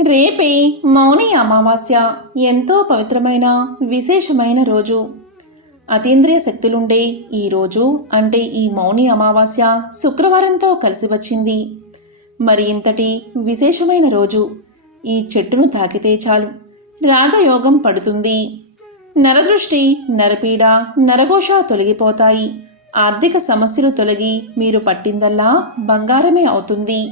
రేపే మౌని అమావాస్య. ఎంతో పవిత్రమైన విశేషమైన రోజు. అతీంద్రియ శక్తులుండే ఈ రోజు అంటే ఈ మౌని అమావాస్య శుక్రవారంతో కలిసి వచ్చింది. మరి ఇంతటి విశేషమైన రోజు. ఈ చెట్టును తాకితే చాలు. రాజయోగం పడుతుంది. నరదృష్టి నరపీడ నరఘోష తొలగిపోతాయి. ఆర్థిక సమస్యలు తొలగి మీరు పట్టిందల్లా బంగారమే అవుతుంది.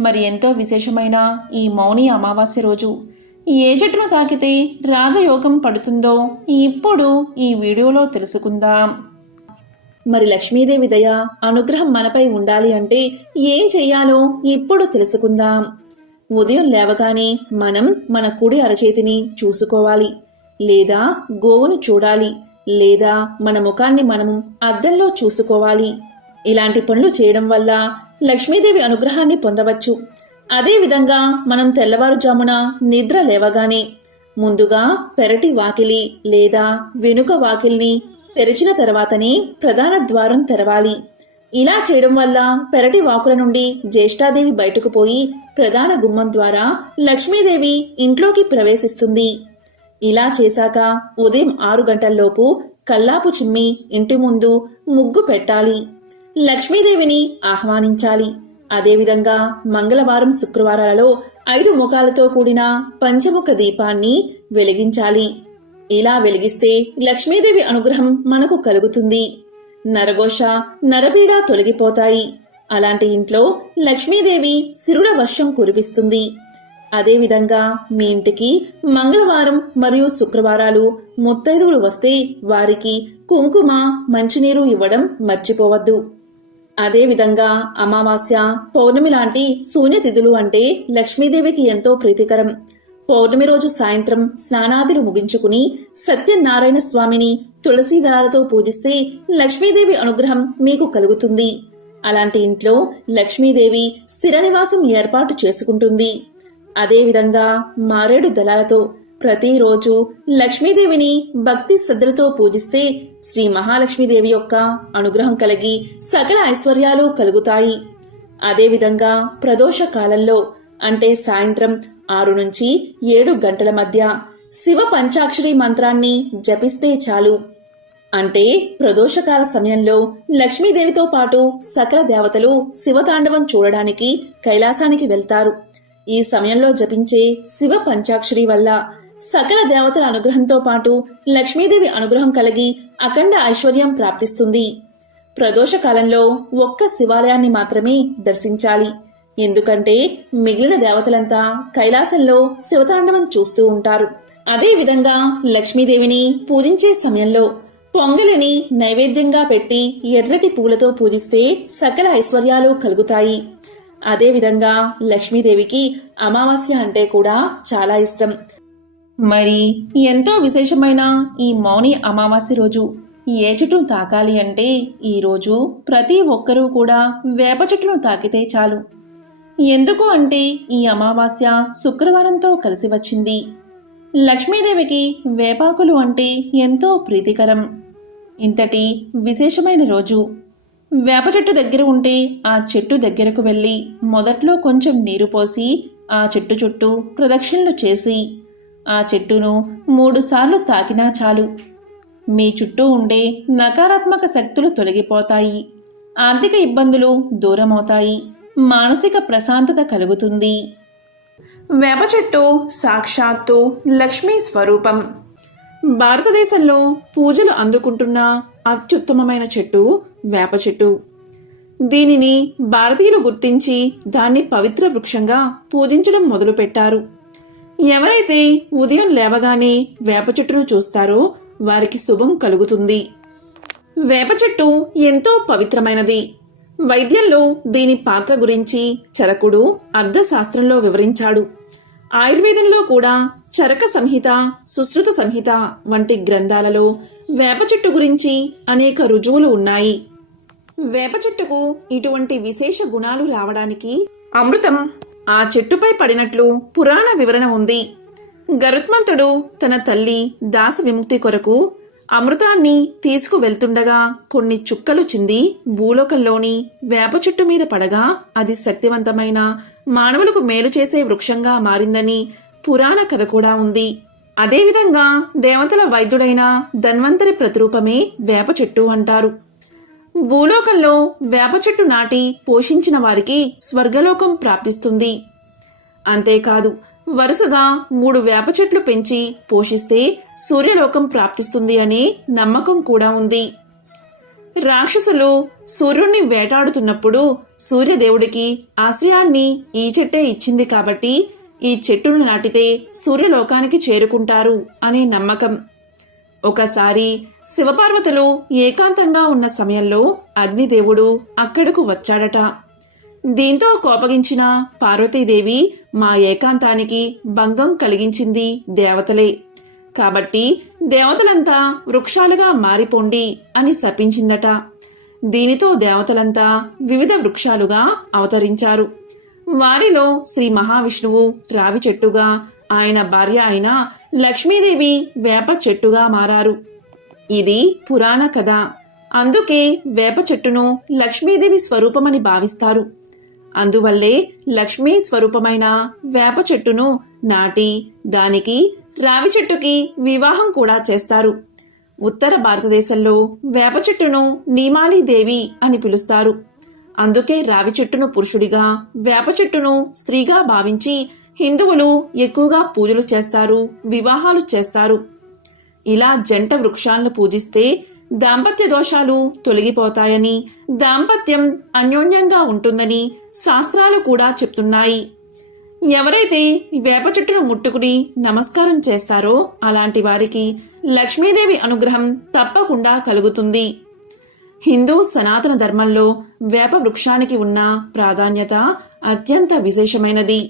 మరి ఎంతో విశేషమైన ఈ మౌని అమావాస్య రోజు? ఏ జట్టును తాకితే రాజయోగం పడుతుందో ఇప్పుడు ఈ వీడియోలో తెలుసుకుందాం. మరి లక్ష్మీదేవి దయ అనుగ్రహం మనపై ఉండాలి అంటే ఏం చెయ్యాలో ఇప్పుడు తెలుసుకుందాం. ఉదయం లేవగానే మనం మన కుడి అరచేతిని చూసుకోవాలి. లేదా గోవును చూడాలి. లేదా మన ముఖాన్ని మనము అద్దంలో చూసుకోవాలి. ఇలాంటి పనులు చేయడం వల్ల లక్ష్మీదేవి అనుగ్రహాన్ని పొందవచ్చు. అదేవిధంగా మనం తెల్లవారుజామున నిద్ర లేవగానే ముందుగా పెరటి వాకిలి లేదా వెనుక వాకిల్ని తెరిచిన తర్వాతనే ప్రధాన ద్వారం తెరవాలి. ఇలా చేయడం వల్ల పెరటి వాకుల నుండి జ్యేష్ఠాదేవి బయటకు పోయి ప్రధాన గుమ్మం ద్వారా లక్ష్మీదేవి ఇంట్లోకి ప్రవేశిస్తుంది. ఇలా చేశాక ఉదయం ఆరు గంటల్లోపు కల్లాపు చిమ్మి ఇంటి ముందు ముగ్గు పెట్టాలి. లక్ష్మీదేవిని ఆహ్వానించాలి. అదేవిధంగా మంగళవారం శుక్రవారాలలో ఐదు ముఖాలతో కూడిన పంచముఖ దీపాన్ని వెలిగించాలి. ఇలా వెలిగిస్తే లక్ష్మీదేవి అనుగ్రహం మనకు కలుగుతుంది. నరఘోష నరపీడ తొలగిపోతాయి. అలాంటి ఇంట్లో లక్ష్మీదేవి సిరుల వర్షం కురిపిస్తుంది. అదేవిధంగా మీ ఇంటికి మంగళవారం మరియు శుక్రవారాలు ముత్తైదువులు వస్తే వారికి కుంకుమ మంచినీరు ఇవ్వడం మర్చిపోవద్దు. అదేవిధంగా అమావాస్య పౌర్ణమి లాంటి శూన్యతిథులు అంటే లక్ష్మీదేవికి ఎంతో ప్రీతికరం. పౌర్ణమి రోజు సాయంత్రం స్నానాదులు ముగించుకుని సత్యనారాయణ స్వామిని తులసీ దళాలతో పూజిస్తే లక్ష్మీదేవి అనుగ్రహం మీకు కలుగుతుంది. అలాంటి ఇంట్లో లక్ష్మీదేవి స్థిర నివాసం ఏర్పాటు చేసుకుంటుంది. అదేవిధంగా మారేడు దళాలతో ప్రతిరోజు లక్ష్మీదేవిని భక్తి శ్రద్ధలతో పూజిస్తే శ్రీ మహాలక్ష్మీదేవి యొక్క అనుగ్రహం కలిగి సకల ఐశ్వర్యాలు కలుగుతాయి. అదేవిధంగా ప్రదోష కాలంలో అంటే సాయంత్రం ఆరు నుంచి ఏడు గంటల మధ్య శివ పంచాక్షరి మంత్రాన్ని జపిస్తే చాలు. అంటే ప్రదోషకాల సమయంలో లక్ష్మీదేవితో పాటు సకల దేవతలు శివతాండవం చూడడానికి కైలాసానికి వెళ్తారు. ఈ సమయంలో జపించే శివ పంచాక్షరి వల్ల సకల దేవతల అనుగ్రహంతో పాటు లక్ష్మీదేవి అనుగ్రహం కలిగి అఖండ ఐశ్వర్యం ప్రాప్తిస్తుంది. ప్రదోష కాలంలో ఒక్క శివాలయాన్ని మాత్రమే దర్శించాలి. ఎందుకంటే మిగిలిన దేవతలంతా కైలాసంలో శివతాండవం చూస్తూ ఉంటారు. అదే విధంగా లక్ష్మీదేవిని పూజించే సమయంలో పొంగలిని నైవేద్యంగా పెట్టి ఎర్రటి పూలతో పూజిస్తే సకల ఐశ్వర్యాలు కలుగుతాయి. అదేవిధంగా లక్ష్మీదేవికి అమావాస్య అంటే కూడా చాలా ఇష్టం. మరి ఎంతో విశేషమైన ఈ మౌని అమావాస్య రోజు ఏ చెట్టును తాకాలి అంటే ఈరోజు ప్రతి ఒక్కరూ కూడా వేప చెట్టును తాకితే చాలు. ఎందుకు అంటే ఈ అమావాస్య శుక్రవారంతో కలిసి వచ్చింది. లక్ష్మీదేవికి వేపాకులు అంటే ఎంతో ప్రీతికరం. ఇంతటి విశేషమైన రోజు వేప చెట్టు దగ్గర ఉంటే ఆ చెట్టు దగ్గరకు వెళ్ళి మొదట్లో కొంచెం నీరు పోసి ఆ చెట్టు చుట్టూ ప్రదక్షిణలు చేసి ఆ చెట్టును మూడుసార్లు తాకినా చాలు. మీ చుట్టూ ఉండే నకారాత్మక శక్తులు తొలగిపోతాయి. ఆర్థిక ఇబ్బందులు దూరమవుతాయి. మానసిక ప్రశాంతత కలుగుతుంది. వేప చెట్టు సాక్షాత్తు లక్ష్మీ స్వరూపం. భారతదేశంలో పూజలు అందుకుంటున్న అత్యుత్తమమైన చెట్టు వేప చెట్టు. దీనిని భారతీయులు గుర్తించి దాన్ని పవిత్ర వృక్షంగా పూజించడం మొదలుపెట్టారు. ఎవరైతే ఉదయం లేవగానే వేప చెట్టును చూస్తారో వారికి శుభం కలుగుతుంది. వేప చెట్టు ఎంతో పవిత్రమైనది. వైద్యంలో దీని పాత్ర గురించి చరకుడు అర్థశాస్త్రంలో వివరించాడు. ఆయుర్వేదంలో కూడా చరక సంహిత సుశ్రుత సంహిత వంటి గ్రంథాలలో వేప చెట్టు గురించి అనేక రుజువులు ఉన్నాయి. వేప చెట్టుకు ఇటువంటి విశేష గుణాలు రావడానికి అమృతం ఆ చెట్టుపై పడినట్లు పురాణ వివరణ ఉంది. గరుత్మంతుడు తన తల్లి దాస విముక్తి కొరకు అమృతాన్ని తీసుకువెళ్తుండగా కొన్ని చుక్కలు చింది భూలోకంలోని వేప చెట్టు మీద పడగా అది శక్తివంతమైన మానవులకు మేలు చేసే వృక్షంగా మారిందని పురాణ కథ కూడా ఉంది. అదేవిధంగా దేవతల వైద్యుడైన ధన్వంతరి ప్రతిరూపమే వేప చెట్టు అంటారు. భూలోకంలో వేప చెట్టు నాటి పోషించిన వారికి స్వర్గలోకం ప్రాప్తిస్తుంది. అంతేకాదు వరుసగా మూడు వేప చెట్లు పెంచి పోషిస్తే సూర్యలోకం ప్రాప్తిస్తుంది అనే నమ్మకం కూడా ఉంది. రాక్షసులు సూర్యుణ్ణి వేటాడుతున్నప్పుడు సూర్యదేవుడికి ఆశ్రయాన్ని ఈ చెట్టే ఇచ్చింది కాబట్టి ఈ చెట్టును నాటితే సూర్యలోకానికి చేరుకుంటారు అనే నమ్మకం. ఒకసారి శివపార్వతులు ఏకాంతంగా ఉన్న సమయంలో అగ్నిదేవుడు అక్కడకు వచ్చాడట. దీంతో కోపగించిన పార్వతీదేవి మా ఏకాంతానికి భంగం కలిగించింది దేవతలే. కాబట్టి దేవతలంతా వృక్షాలుగా మారిపోండి అని శపించిందట. దీనితో దేవతలంతా వివిధ వృక్షాలుగా అవతరించారు. వారిలో శ్రీ మహావిష్ణువు రావి చెట్టుగా ఆయన భార్య అయిన లక్ష్మీదేవి వేప చెట్టుగా మారారు. ఇది పురాణ కథ. అందుకే వేప చెట్టును లక్ష్మీదేవి స్వరూపమని భావిస్తారు. అందువల్లే లక్ష్మీ స్వరూపమైన వేప చెట్టును నాటి దానికి రావి చెట్టుకి వివాహం కూడా చేస్తారు. ఉత్తర భారతదేశంలో వేప చెట్టును నీమాలీదేవి అని పిలుస్తారు. అందుకే రావి చెట్టును పురుషుడిగా వేప చెట్టును స్త్రీగా భావించి హిందువులు ఎక్కువగా పూజలు చేస్తారు వివాహాలు చేస్తారు. ఇలా జంట వృక్షాలను పూజిస్తే దాంపత్య దోషాలు తొలగిపోతాయని దాంపత్యం అన్యోన్యంగా ఉంటుందని శాస్త్రాలు కూడా చెప్తున్నాయి. ఎవరైతే వేప చెట్టును ముట్టుకుని నమస్కారం చేస్తారో అలాంటి వారికి లక్ష్మీదేవి అనుగ్రహం తప్పకుండా కలుగుతుంది. హిందూ సనాతన ధర్మంలో వేప వృక్షానికి ఉన్న ప్రాధాన్యత అత్యంత విశేషమైనది.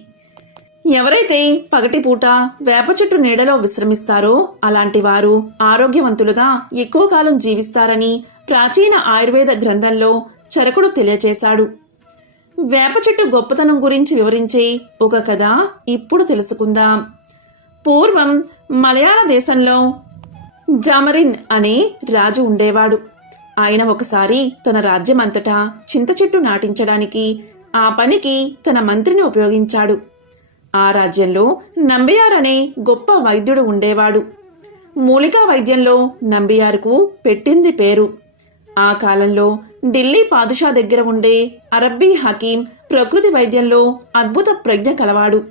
ఎవరైతే పగటిపూట వేప చెట్టు నీడలో విశ్రమిస్తారో అలాంటి వారు ఆరోగ్యవంతులుగా ఎక్కువ కాలం జీవిస్తారని ప్రాచీన ఆయుర్వేద గ్రంథంలో చరకుడు తెలియచేశాడు. వేప చెట్టు గొప్పతనం గురించి వివరించే ఒక కథ ఇప్పుడు తెలుసుకుందాం. పూర్వం మలయాళ దేశంలో జామరిన్ అనే రాజు ఉండేవాడు. ఆయన ఒకసారి తన రాజ్యమంతటా చింత చెట్టు నాటించడానికి ఆ పనికి తన మంత్రిని ఉపయోగించాడు. ఆ రాజ్యంలో నంబియార్ అనే గొప్ప వైద్యుడు ఉండేవాడు. మూలికా వైద్యంలో నంబియార్కు పెట్టింది పేరు. ఆ కాలంలో ఢిల్లీ పాదుషా దగ్గర ఉండే అరబ్బీ హకీం ప్రకృతి వైద్యంలో అద్భుత ప్రజ్ఞ కలవాడు.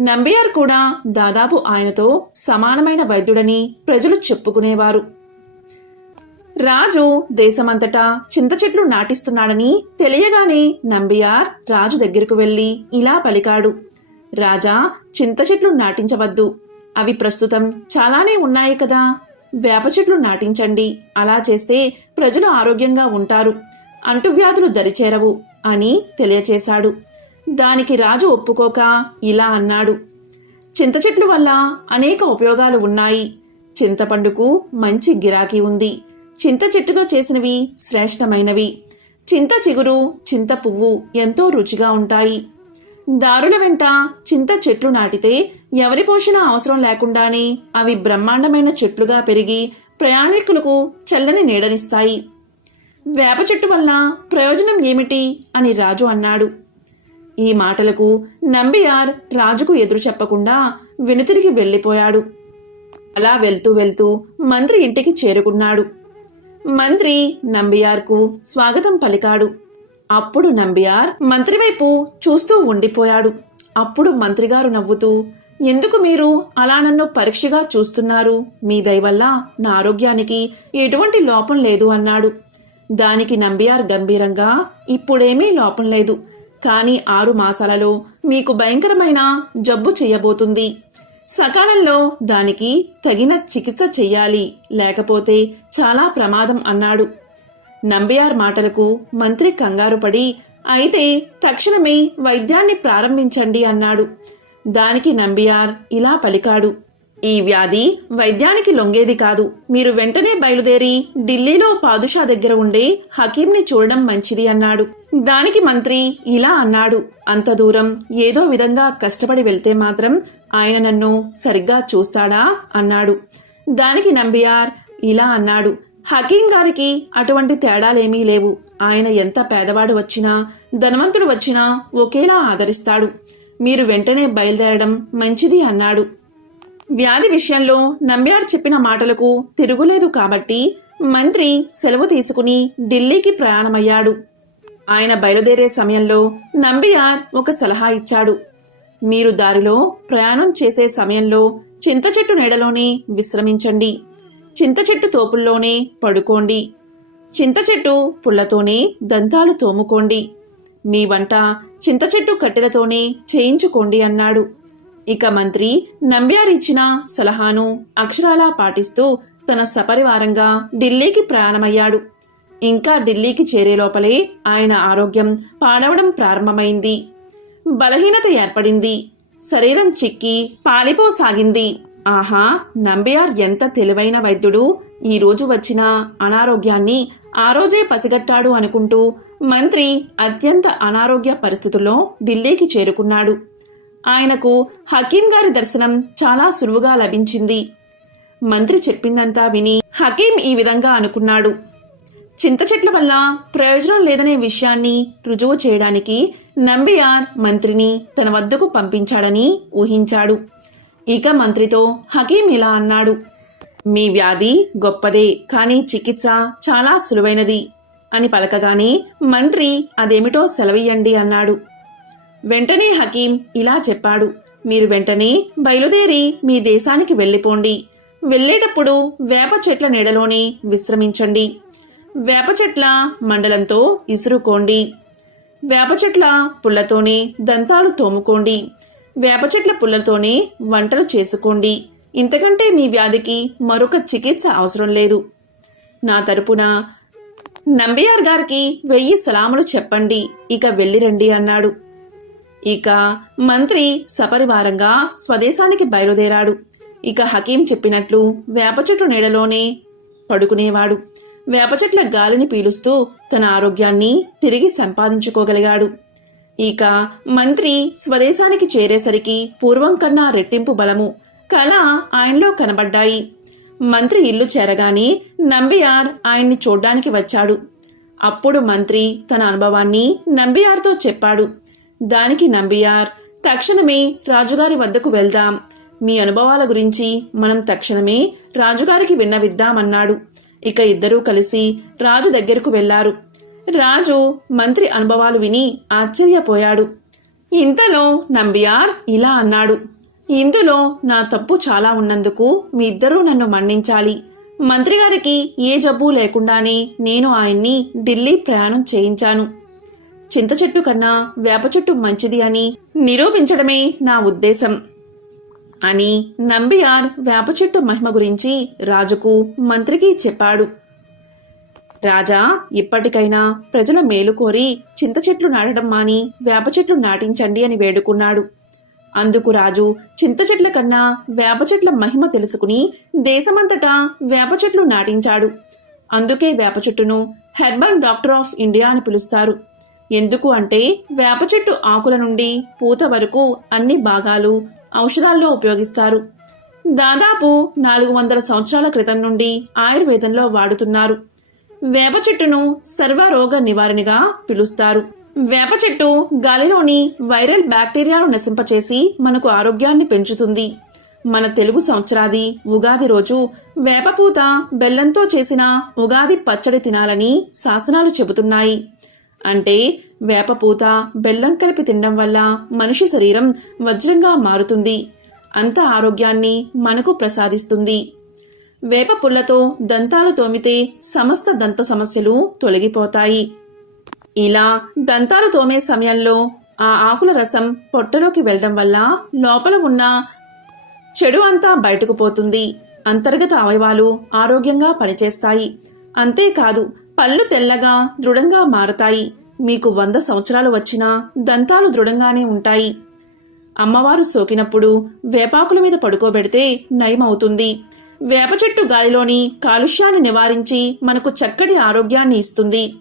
నంబియార్ కూడా దాదాపు ఆయనతో సమానమైన వైద్యుడని ప్రజలు చెప్పుకునేవారు. రాజు దేశమంతటా చింత చెట్లు నాటిస్తున్నాడని తెలియగానే నంబియార్ రాజు దగ్గరకు వెళ్ళి ఇలా పలికాడు. రాజా చింత చెట్లు నాటించవద్దు. అవి ప్రస్తుతం చాలానే ఉన్నాయి కదా. వేప చెట్లు నాటించండి. అలా చేస్తే ప్రజలు ఆరోగ్యంగా ఉంటారు. అంటువ్యాధులు దరిచేరవు అని తెలియచేశాడు. దానికి రాజు ఒప్పుకోక ఇలా అన్నాడు. చింత చెట్లు వల్ల అనేక ఉపయోగాలు ఉన్నాయి. చింతపండుకు మంచి గిరాకీ ఉంది. చింత చెట్టుతో చేసినవి శ్రేష్టమైనవి. చింత చిగురు చింత పువ్వు ఎంతో రుచిగా ఉంటాయి. దారుల వెంట చింత చెట్లు నాటితే ఎవరి పోషణ అవసరం లేకుండానే అవి బ్రహ్మాండమైన చెట్లుగా పెరిగి ప్రయాణికులకు చల్లని నీడనిస్తాయి. వేప చెట్టు వల్ల ప్రయోజనం ఏమిటి అని రాజు అన్నాడు. ఈ మాటలకు నంబియార్ రాజుకు ఎదురు చెప్పకుండా వెనుతిరిగి వెళ్ళిపోయాడు. అలా వెళ్తూ వెళ్తూ మంత్రి ఇంటికి చేరుకున్నాడు. మంత్రి నంబియార్కు స్వాగతం పలికాడు. అప్పుడు నంబియార్ మంత్రి వైపు చూస్తూ ఉండిపోయాడు. అప్పుడు మంత్రిగారు నవ్వుతూ ఎందుకు మీరు అలా నన్ను పరీక్షగా చూస్తున్నారు? మీ దయవల్ల నా ఆరోగ్యానికి ఎటువంటి లోపం లేదు అన్నాడు. దానికి నంబియార్ గంభీరంగా ఇప్పుడేమీ లోపం లేదు. కానీ ఆరు మాసాలలో మీకు భయంకరమైన జబ్బు చెయ్యబోతుంది సకాలంలో దానికి తగిన చికిత్స చెయ్యాలి. లేకపోతే చాలా ప్రమాదం అన్నాడు. నంబియార్ మాటలకు మంత్రి కంగారుపడి అయితే తక్షణమే వైద్యాన్ని ప్రారంభించండి అన్నాడు. దానికి నంబియార్ ఇలా పలికాడు. ఈ వ్యాధి వైద్యానికి లొంగేది కాదు. మీరు వెంటనే బయలుదేరి ఢిల్లీలో పాదుషా దగ్గర ఉండే హకీంని చూడడం మంచిది అన్నాడు. దానికి మంత్రి ఇలా అన్నాడు. అంత దూరం ఏదో విధంగా కష్టపడి వెళ్తే మాత్రం ఆయన నన్ను సరిగ్గా చూస్తాడా? అన్నాడు. దానికి నంబియార్ ఇలా అన్నాడు. హకీం గారికి అటువంటి తేడాలేమీ లేవు. ఆయన ఎంత పేదవాడు వచ్చినా ధనవంతుడు వచ్చినా ఒకేలా ఆదరిస్తాడు. మీరు వెంటనే బయలుదేరడం మంచిది అన్నాడు. వ్యాధి విషయంలో నమ్యార్ చెప్పిన మాటలకు తిరుగులేదు కాబట్టి మంత్రి సెలవు తీసుకుని ఢిల్లీకి ప్రయాణమయ్యాడు. ఆయన బయలుదేరే సమయంలో నంబియార్ ఒక సలహా ఇచ్చాడు. మీరు దారిలో ప్రయాణం చేసే సమయంలో చింత చెట్టు నీడలోనే విశ్రమించండి. చింత చెట్టు తోపుల్లోనే పడుకోండి. చింత చెట్టు పుల్లతోనే దంతాలు తోముకోండి. మీ వంట చింత చెట్టు కట్టెలతోనే చేయించుకోండి అన్నాడు. ఇక మంత్రి నంబ్యారిచ్చిన సలహాను అక్షరాలా పాటిస్తూ తన సపరివారంగా ఢిల్లీకి ప్రయాణమయ్యాడు. ఇంకా ఢిల్లీకి చేరే లోపలే ఆయన ఆరోగ్యం పాడవడం ప్రారంభమైంది. బలహీనత ఏర్పడింది. శరీరం చిక్కి పాలిపోసాగింది. ఆహా నంబియార్ ఎంత తెలివైన వైద్యుడు. ఈ రోజు వచ్చిన అనారోగ్యాన్ని ఆ రోజే పసిగట్టాడు అనుకుంటూ మంత్రి అత్యంత అనారోగ్య పరిస్థితుల్లో ఢిల్లీకి చేరుకున్నాడు. ఆయనకు హకీం గారి దర్శనం చాలా సులువుగా లభించింది. మంత్రి చెప్పిందంతా విని హకీం ఈ విధంగా అనుకున్నాడు. చింత చెట్ల వల్ల ప్రయోజనం లేదనే విషయాన్ని రుజువు చేయడానికి నంబియార్ మంత్రిని తన వద్దకు పంపించాడని ఊహించాడు. ఇక మంత్రితో హకీం ఇలా అన్నాడు. మీ వ్యాధి గొప్పదే కానీ చికిత్స చాలా సులువైనది అని పలకగానే మంత్రి అదేమిటో సెలవియ్యండి అన్నాడు. వెంటనే హకీం ఇలా చెప్పాడు. మీరు వెంటనే బయలుదేరి మీ దేశానికి వెళ్ళిపోండి. వెళ్ళేటప్పుడు వేప చెట్ల నీడలోనే విశ్రమించండి. వేప చెట్ల మండలంతో ఇసురుకోండి. వేప చెట్ల పుల్లతోనే దంతాలు తోముకోండి. వేప చెట్ల పుల్లలతోనే వంటలు చేసుకోండి. ఇంతకంటే మీ వ్యాధికి మరొక చికిత్స అవసరం లేదు. నా తరపున నంబియార్ గారికి వెయ్యి సలాములు చెప్పండి. ఇక వెళ్ళిరండి అన్నాడు. ఇక మంత్రి సపరివారంగా స్వదేశానికి బయలుదేరాడు. ఇక హకీం చెప్పినట్లు వేప చెట్టు నీడలోనే పడుకునేవాడు. వేప చెట్ల గాలిని పీలుస్తూ తన ఆరోగ్యాన్ని తిరిగి సంపాదించుకోగలిగాడు. ఇక మంత్రి స్వదేశానికి చేరేసరికి పూర్వం కన్నా రెట్టింపు బలము కళ ఆయనలో కనబడ్డాయి. మంత్రి ఇల్లు చేరగానే నంబియార్ ఆయన్ని చూడ్డానికి వచ్చాడు. అప్పుడు మంత్రి తన అనుభవాన్ని నంబియార్తో చెప్పాడు. దానికి నంబియార్ తక్షణమే రాజుగారి వద్దకు వెళ్దాం. మీ అనుభవాల గురించి మనం తక్షణమే రాజుగారికి విన్నవిద్దామన్నాడు. ఇక ఇద్దరూ కలిసి రాజు దగ్గరకు వెళ్ళారు. రాజు మంత్రి అనుభవాలు విని ఆశ్చర్యపోయాడు. ఇంతలో నంబియార్ ఇలా అన్నాడు. ఇందులో నా తప్పు చాలా ఉన్నందుకు మీ ఇద్దరూ నన్ను మన్నించాలి. మంత్రిగారికి ఏ జబ్బు లేకుండానే నేను ఆయన్ని ఢిల్లీ ప్రయాణం చేయించాను. చింత చెట్టు కన్నా వేప చెట్టు మంచిది అని నిరూపించడమే నా ఉద్దేశం అని నంబియార్ వేప చెట్టు మహిమ గురించి రాజుకు మంత్రికి చెప్పాడు. రాజా ఇప్పటికైనా ప్రజల మేలు కోరి చింత చెట్లు నాటడం మాని వేప చెట్లు నాటించండి అని వేడుకున్నాడు. అందుకు రాజు చింత చెట్ల కన్నా వేప చెట్ల మహిమ తెలుసుకుని దేశమంతటా వేప చెట్లు నాటించాడు. అందుకే వేప చెట్టును హెర్బల్ డాక్టర్ ఆఫ్ ఇండియా అని పిలుస్తారు. ఎందుకు అంటే వేప చెట్టు ఆకుల నుండి పూత వరకు అన్ని భాగాలు ఔషధాల్లో ఉపయోగిస్తారు. దాదాపు నాలుగు వందల సంవత్సరాల క్రితం నుండి ఆయుర్వేదంలో వాడుతున్నారు. వేప చెట్టును సర్వరోగ నివారణగా పిలుస్తారు. వేప చెట్టు గాలిలోని వైరల్ బ్యాక్టీరియాను నశింపచేసి మనకు ఆరోగ్యాన్ని పెంచుతుంది. మన తెలుగు సంవత్సరాది ఉగాది రోజు వేపపూత బెల్లంతో చేసిన ఉగాది పచ్చడి తినాలని శాసనాలు చెబుతున్నాయి. అంటే వేపపూత బెల్లం కలిపి తినడం వల్ల మనిషి శరీరం వజ్రంగా మారుతుంది. అంత ఆరోగ్యాన్ని మనకు ప్రసాదిస్తుంది. వేప పుల్లతో దంతాలు తోమితే సమస్త దంత సమస్యలు తొలగిపోతాయి. ఇలా దంతాలు తోమే సమయంలో ఆ ఆకుల రసం పొట్టలోకి వెళ్ళడం వల్ల లోపల ఉన్న చెడు అంతా బయటకు పోతుంది. అంతర్గత అవయవాలు ఆరోగ్యంగా పనిచేస్తాయి. అంతేకాదు పళ్ళు తెల్లగా దృఢంగా మారతాయి. మీకు వంద సంవత్సరాలు వచ్చినా దంతాలు దృఢంగానే ఉంటాయి. అమ్మవారు సోకినప్పుడు వేపాకుల మీద పడుకోబెడితే నయమవుతుంది. వేప చెట్టు గాలిలోని కాలుష్యాన్ని నివారించి మనకు చక్కటి ఆరోగ్యాన్ని ఇస్తుంది.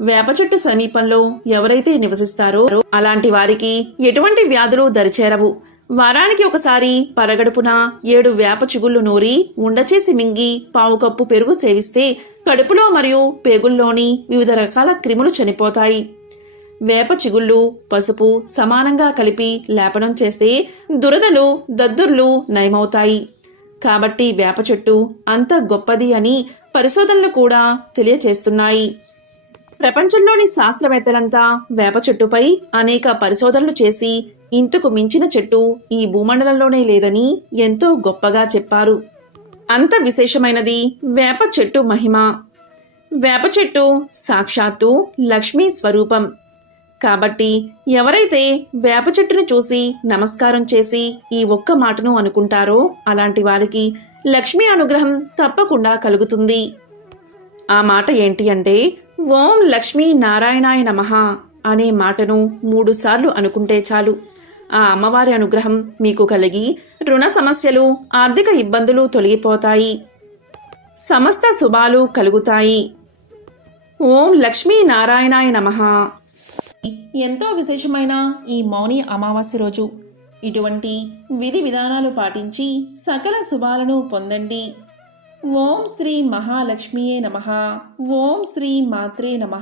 వేప చెట్టు సమీపంలో ఎవరైతే నివసిస్తారో అలాంటి వారికి ఎటువంటి వ్యాధులు దరిచేరవు. వారానికి ఒకసారి పరగడుపున ఏడు వేప చిగుళ్ళు నూరి ఉండచేసి మింగి పావు కప్పు పెరుగు సేవిస్తే కడుపులో మరియు పేగుల్లోని వివిధ రకాల క్రిములు చనిపోతాయి. వేప చిగుళ్ళు పసుపు సమానంగా కలిపి లేపనం చేస్తే దురదలు దద్దుర్లు నయమవుతాయి. కాబట్టి వేప చెట్టు అంత గొప్పది అని పరిశోధనలు కూడా తెలియచేస్తున్నాయి. ప్రపంచంలోని శాస్త్రవేత్తలంతా వేప చెట్టుపై అనేక పరిశోధనలు చేసి ఇంతకు మించిన చెట్టు ఈ భూమండలంలోనే లేదని ఎంతో గొప్పగా చెప్పారు. అంత విశేషమైనది వేప చెట్టు మహిమ. వేప చెట్టు సాక్షాత్తు లక్ష్మీ స్వరూపం. కాబట్టి ఎవరైతే వేప చెట్టును చూసి నమస్కారం చేసి ఈ ఒక్క మాటను అనుకుంటారో అలాంటి వారికి లక్ష్మీ అనుగ్రహం తప్పకుండా కలుగుతుంది. ఆ మాట ఏంటి అంటే ఓం లక్ష్మీ నారాయణాయ నమః అనే మాటను మూడుసార్లు అనుకుంటే చాలు. ఆ అమ్మవారి అనుగ్రహం మీకు కలిగి రుణ సమస్యలు ఆర్థిక ఇబ్బందులు తొలగిపోతాయి. సమస్త శుభాలు కలుగుతాయి. ఓం లక్ష్మీ నారాయణాయ నమః. ఎంతో విశేషమైన ఈ మౌని అమావాస్య రోజు. ఇటువంటి విధి విధానాలు పాటించి సకల శుభాలను పొందండి. ఓం శ్రీ మహాలక్ష్మియే నమ. ఓం శ్రీ మాత్రే నమ.